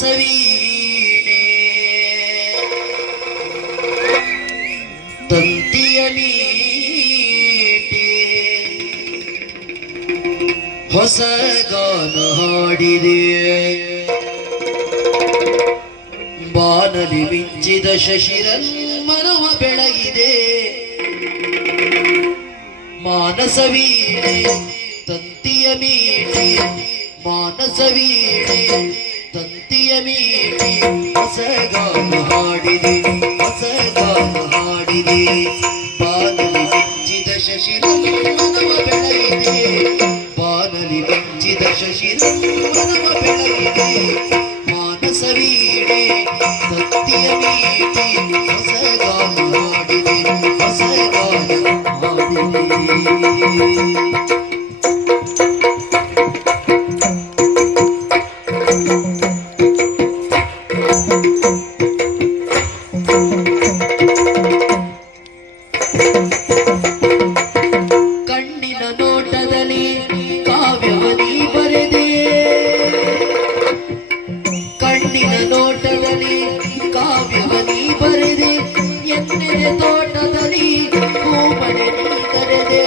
ಮಾನಸವೀಣೆ ತಂತಿಯ ಮೀಟೆ ಹೊಸ ಗಾನ ಹಾಡಿದೆ ಬಾನಲಿ ಮಿಂಚಿದ ಶಶಿರನ್ ಮನವ ಬೆಳಗಿದೆ ಮಾನಸವೀಣೆ ತಂತಿಯ ಮೀಟೆ ಮಾನಸವೀಣೆ ತಂತಿಯ ಮೀಟೆ ಹೊಸ ಗಾನ ಹಾಡಿದೆ ಹೊಸ ಗಾನ ಹಾಡಿದೆ ಬಾನಲಿ ಮಿಂಚಿದ ಶಶಿರನ್ ಮನವ ಬೆಳಗಿದೆ ಬಾನಲಿ ಮಿಂಚಿದ ಶಶಿರನ್ ಮನವ ಬೆಳಗಿದೆ ಮಾನಸವೀಣೆ ತಂತಿಯ ಮೀಟೆ ಹೊಸ ಗಾನ ಹಾಡಿದೆ ಹೊಸ ಗಾನ ಹಾಡಿದೆ ಕಣ್ಣಿನ ನೋಟದಲ್ಲಿ ಕಾವ್ಯವನಿ ಬರೆದೆ ಕಣ್ಣಿನ ನೋಟದಲ್ಲಿ ಕಾವ್ಯವನಿ ಬರೆದೆ ಎನ್ನೆದೆ ತೋಟದಲ್ಲಿ ಹೂಮಳೆ ನೀಗರೆದೆ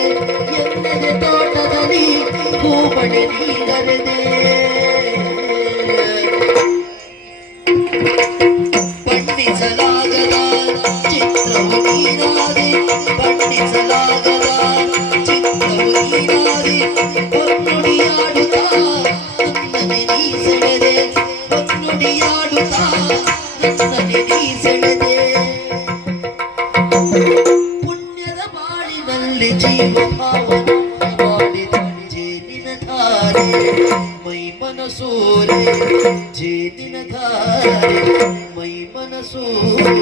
ಎನ್ನೆದೆ ತೋಟದಲ್ಲಿ ಹೂಮಳೆ ನೀಗರೆದೆ ಬಣ್ಣಿಸಲಾಗದ ಚಿತ್ರವು ನೀನಾದೆ ಬಣ್ಣಿಸಲಾಗದ ಚಿತ್ರವು ನೀನಾದೆ ಹೊನ್ನುಡಿಯಾಡುತ್ತಾ ನನ್ನನೆ ನೀ ಸೆಳೆದೆ ಹೊನ್ನುಡಿಯಾಡುತ್ತಾ ನನ್ನನೆ ನೀ ಸೆಳೆದೆ ಪುಣ್ಯದ ಬಾಳಿನಲ್ಲಿ ಜೀವಭಾವನ ಮಾಡಿದ ಜೇನಿನ ಧಾರೆ ಮೈ ಮನಸೂರೆ ಜೇನಿನ ಧಾರೆ ಮೈ ಮನಸೂರೆ